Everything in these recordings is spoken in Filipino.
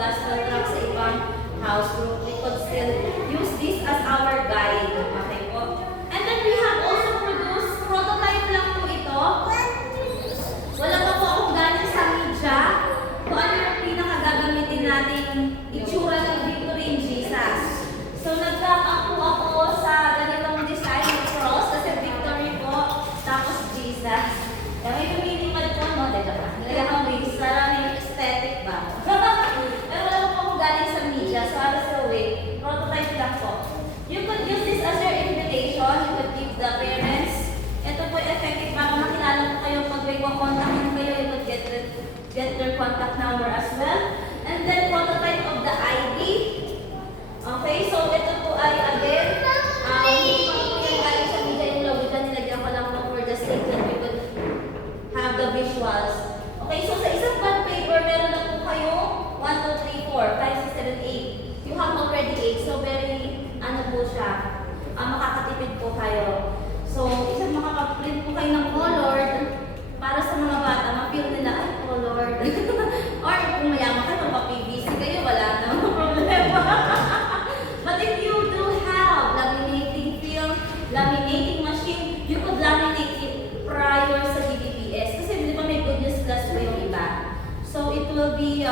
gospel track sa ibang house group, we could still use this as our guide. Okay po? And then we have also produced, prototype lang po ito. Wala pa po akong galing sa media kung ano yung pinakagagamitin nating itsura ng Victory in Jesus. So nag-back up po ako sa ganitong design ng cross kasi Victory po, tapos Jesus. Kaya may minimal po, no? Nilagyan akong base, maraming aesthetic ba? Pero wala po akong galing sa media, so I was away. Prototype lang po. You could use this as your invitation, you could give the parents. Ito po effective para makilala po kayo pag may kukontakin kayo, you could get their contact number as well. And then prototype of the ID. Okay, so ito po ay again, hindi pa po yung galing sa media yung logo dyan, nilagyan ko lang po for the sake that we could have the visuals. Okay, so sa isang bond paper, meron na po kayo 1, 2, 3, 4, 5, 6, 7, 8. You have already 8, so very, ano po siya, makakatipid po kayo. So, isang makaka-print po kayo ng colored para sa mga bata, ma-feel nila, ay, colored. Or kung mayaman kayo, pa-PVC kayo, wala namang problema. But if you do have laminating film, laminating machine, you could laminate it prior sa DBPS. Kasi di ba may good news class po yung iba. So, it will be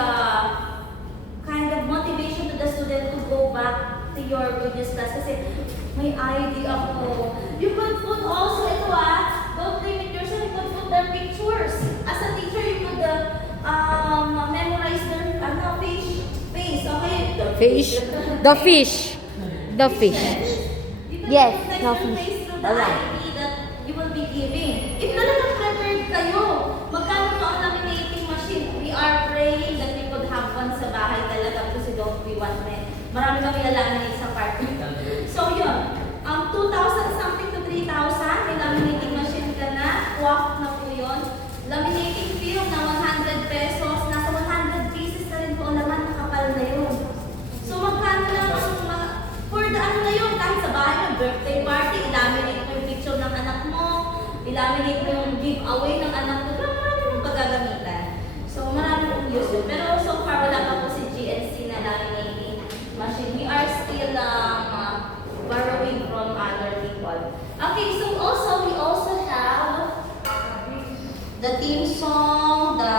kind of motivation to the student to go back to your good news class. Kasi may ID ako. You could put also ito don't limit yourself, you could put their pictures. As a teacher, you could memorize their face, okay? The fish. Yes, the the fish. fish. To the ID that you will be giving. If talagang prepared kayo, magkano po ang laminating machine? We are praying that we could have one sa bahay talaga kasi don't we want it. Marami kami nalaminate sa party. So yun, 2,000 something to 3,000, may laminating machine ka na, waft na po yun. Laminating film na 100 pesos, nasa 100 pieces na rin po ang laman, nakapal na yun. So magkano lang ang for the ano na yun, kahit sa bahay ng birthday party, ilaminate mo yung picture ng anak mo, ilaminate mo yung giveaway ng anak mo, marami mong pagagamitan. So marami pong use yun. Pero so far wala pa po si GNC na laminating machine. We are still borrowing from other people. Okay, so we also have the theme song, the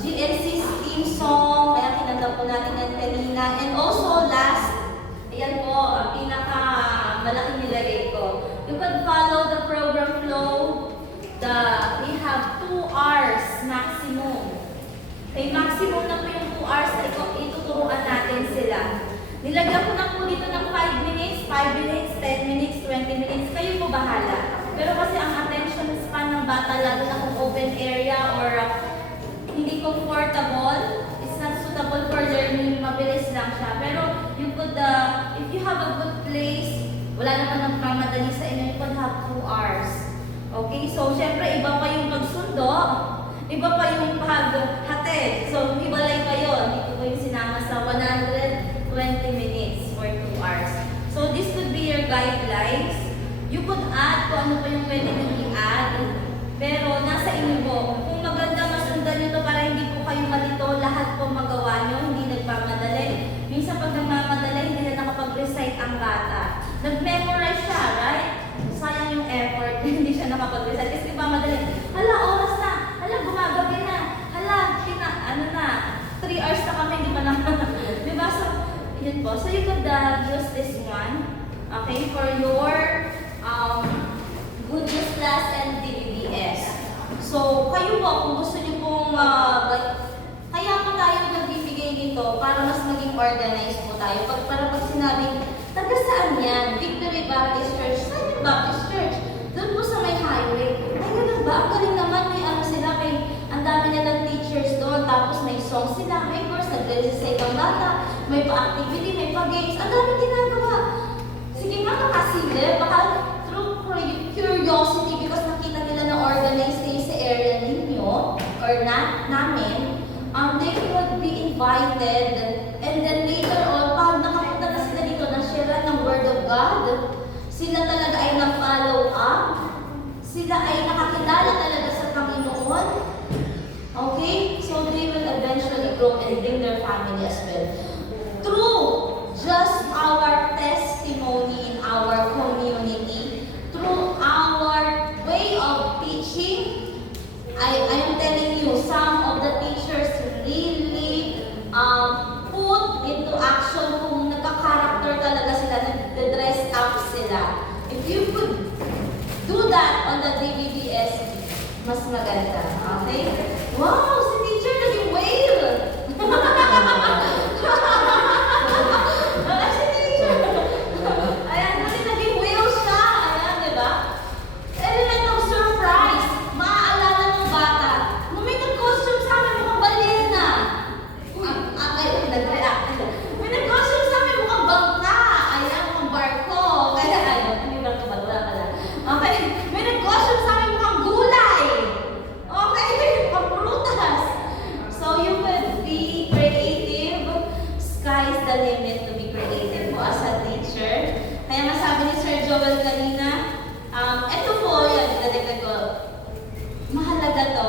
GNC's theme song, kaya kinanta po natin yan kanina. And also last, ayan po, ang pinaka malaking nilagay ko. You could follow the program flow. We have 2 hours maximum. May maximum na po yung 2 hours na ituturuan natin sila. Nilagyan ko na po dito ng 5 minutes, 5 minutes, 10 minutes, 20 minutes. Kayo po bahala. Pero kasi ang attention span ng bata, lalo na kung open area or hindi comfortable, it's not suitable for learning, mabilis lang siya. Pero you could, if you have a good place, wala naman nagmamadali sa inyo, you could have 2 hours. Okay? So, syempre, iba pa yung pagsundo, iba pa yung paghatid. So, hiwalay kayo. Dito ko yung sinama sa 120 minutes for 2 hours. So, this could be your guidelines. You could add kung ano pa yung pwede nyo i-add. Pero, nasa inyo po. Kung maganda masundan nyo to para hindi po kayo malito, lahat po magawa nyo, hindi nagmamadali. Minsan pag nagmamadali, hindi na nakapag-recite ang bata. Nag-memorize siya, right? Sayang yung effort, hindi siya nakapag-recite. Kasi nagmamadali, hala, oras na. Hala, gumagabi na. Hala, 3 hours na kami, hindi pa na. Diba? So, yun po. So, you could use this one, okay, for your good news class and DBBS. So, kayo po, kung gusto niyo pong, kaya po tayo nagbibigay nito para mas maging organized po tayo. Para pag sinabing, taga saan yan? Victory Baptist Church. Saan yung Baptist Church? Doon po sa may highway. Ay, ganun ba? Ang galing naman, may ano sila, ang dami nilang teachers doon, tapos may song sila, may course, nag-recite ang data, may pa-activity, may pa-games, ang dami ginagawa. Sige nga, kakasilip, baka through curiosity, because nakita nila na organized kayo sa area ninyo, or namin, they would be invited, and then later on, pag nakapunta na sila dito, na-share ng Word of God, sila talaga ay na-follow up, sila ay nakakilala talaga sa Panginoon. Okay? So they will eventually grow and bring their family as well. Through just our testimony in our community, through our way of teaching, I am telling you, some of the teachers really put into action kung nagka-character talaga sila, nag-dress up sila. If you could do that on the DBBS, mas maganda. Okay? Wow! Si teacher naging whale! Si teacher! Ayan, kasi naging whale siya. Ayan, di ba? Element of surprise. Maaalala ng bata. Nung may nag-costume sa amin, mukhang balena. Ay, nag-react. May nag-costume sa amin, mukhang bangka. Ayan, mukhang barko. Kaya, hindi barko ba? Wala pala. Okay. May nag-costume sa amin, mukhang gulay. Okay. Mukhang prutas. So, you could be creative. Sky's the limit to be creative po as a teacher. Kaya masabi ni Sir Joel kanina, eto po, yan, dadagdag ko, mahalaga to.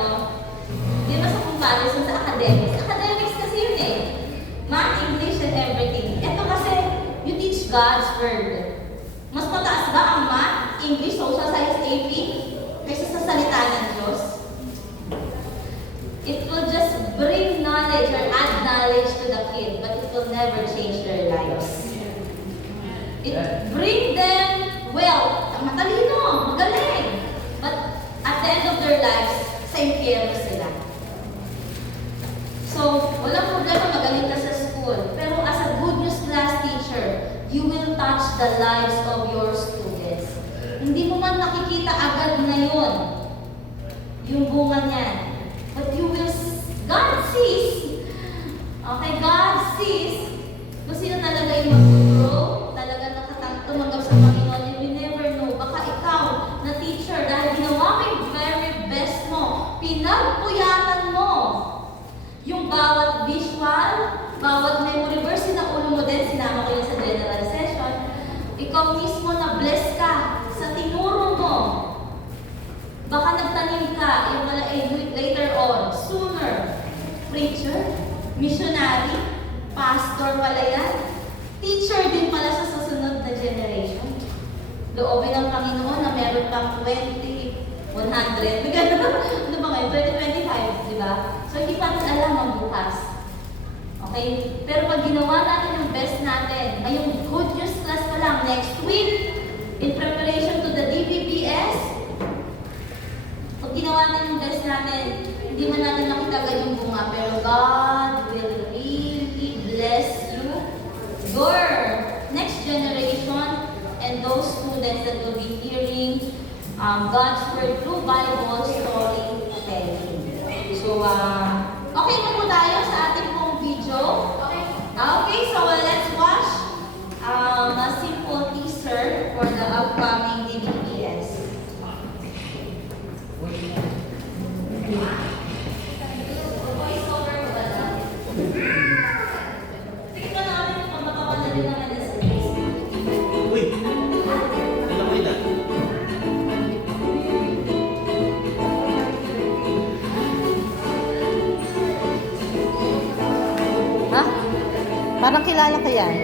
Di ba sa comparison sa academics? Academics kasi yun eh. Math, English, and everything. Eto kasi, you teach God's Word. Mas mataas ba ang Math, English, Social Science, AP, kaysa sa salita ng Diyos? It will just bring knowledge or add knowledge to the kid, but it will never change their lives. It bring them wealth. Matalino, magaling. But at the end of their lives, sa impyerno sila. So, walang problema magaling ka sa school. Pero as a good news class teacher, you will touch the lives of your students. Hindi mo man nakikita agad ngayon yung bunga niyan. But you will, God sees. Okay, God sees kung sino talaga yung mag-grow, talaga tumanggap sa Panginoon, and you never know. Baka ikaw, na teacher, dahil ginawa mo yung very best mo, pinagpuyatan mo yung bawat visual, bawat memory verse, sinaulo mo din, sinama ko yun sa general session, ikaw mismo na-bless ka sa tinuro mo. Baka nagtanim ka, yung wala later on, sooner, preacher, missionary, pastor pala yan, teacher din pala sa susunod na generation. Loobin ng Panginoon na meron pang 100, ano ba ngayon, 2025, di ba? So hindi pa natin alam ang bukas. Okay? Pero pag ginawa natin yung best natin, ngayong good news class pa lang, next week, in preparation to the DBBS, pag ginawa natin yung best natin, hindi man natin nakita agad yung bunga, pero God will really bless you, your next generation, and those students that will be hearing God's Word through Bible storytelling. So, okay na po tayo sa ating pong video. Okay, so let's watch a simple teaser for the upcoming DBBS. Tingnan namin kung mapapanood naman na sa Facebook. Uy! Kailan ko ina? Ha? Parang kilala ko yan.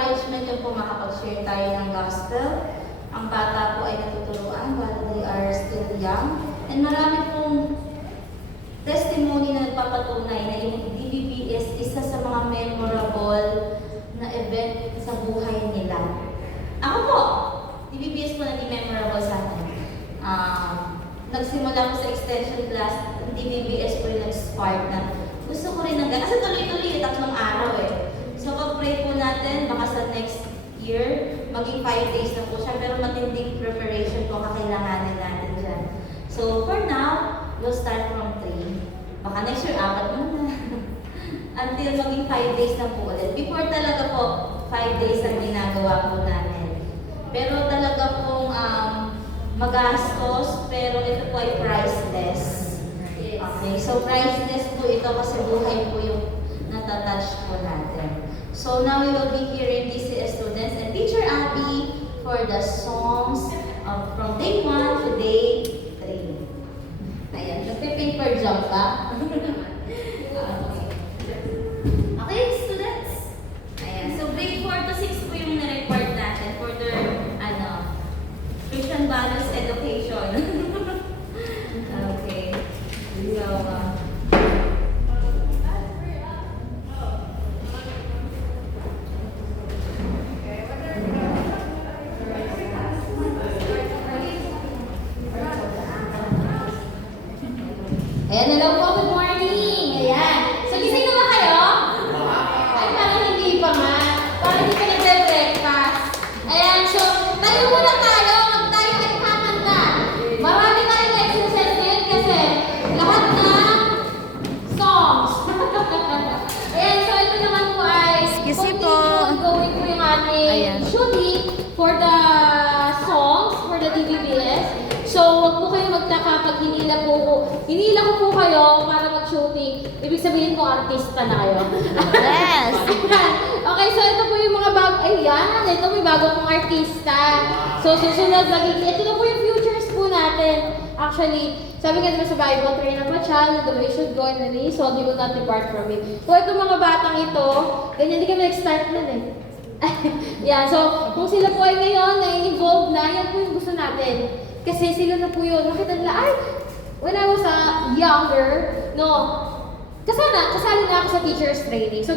encouragement yung po makapag-share tayo ng gospel. Ang bata po ay natuturuan while they are still young. And marami pong testimony na nagpapatunay na yung DBBS isa sa mga memorable na event sa buhay nila. Ako po, DBBS po naging memorable sa akin. Nagsimula ko sa extension class, DBBS po yung nag-spark na gusto ko rin kasi tuloy-tuloy 3 araw eh. So pag-pray po natin, baka sa next year, maging 5 days na po siya, pero matinding preparation po kakailanganin natin dyan. So for now, we'll start from 3. Baka next year, 4 muna. Until maging 5 days na po ulit. Before talaga po, 5 days ang ginagawa po namin. Pero talaga pong magastos, pero ito po ay priceless. Okay, so priceless po ito kasi buhay po yung natatouch po natin. So now we will be hearing DCS students and Teacher Abby for the songs from day 1 to day 3. Ayan, nagpe-paper jump ba? Okay, students. Ayan, so grade 4 to 6 po yung na-record natin for their Christian values education. Okay. So, ayan, hello po, good morning! Ayan. So, gising na ba kayo? Ay, parang hindi pa nga. Parang hindi pa nagbe-breakfast. Ayan, so, tayo muna tayo. Tayo ay kakanta. Marami tayong exercise ngayon kasi lahat ng songs. Ayan, so ito naman po ay Excuse me po. ongoing po yung ating Ayan. shooting for the songs, for the DBBS. So, huwag po kayo magtaka pag hinila ko po kayo para mag-shooting. Ibig sabihin ko, artista na kayo. Yes! Okay, so ito po yung mga ito may bago pong artista. So, susunod, ito na po yung futures po natin. Actually, sabi nga naman sa Bible, train up a child, the way should go, and then he so they will not depart from it. So, itong mga batang ito, ganyan, hindi kami nag-start nun eh. Yeah, so, kung sila po ay ngayon, na-involved na, yan po yung gusto natin. Kasi sila na po yun. Nakita nila, ay, when I was younger, no, kasali na ako sa teacher's training. So,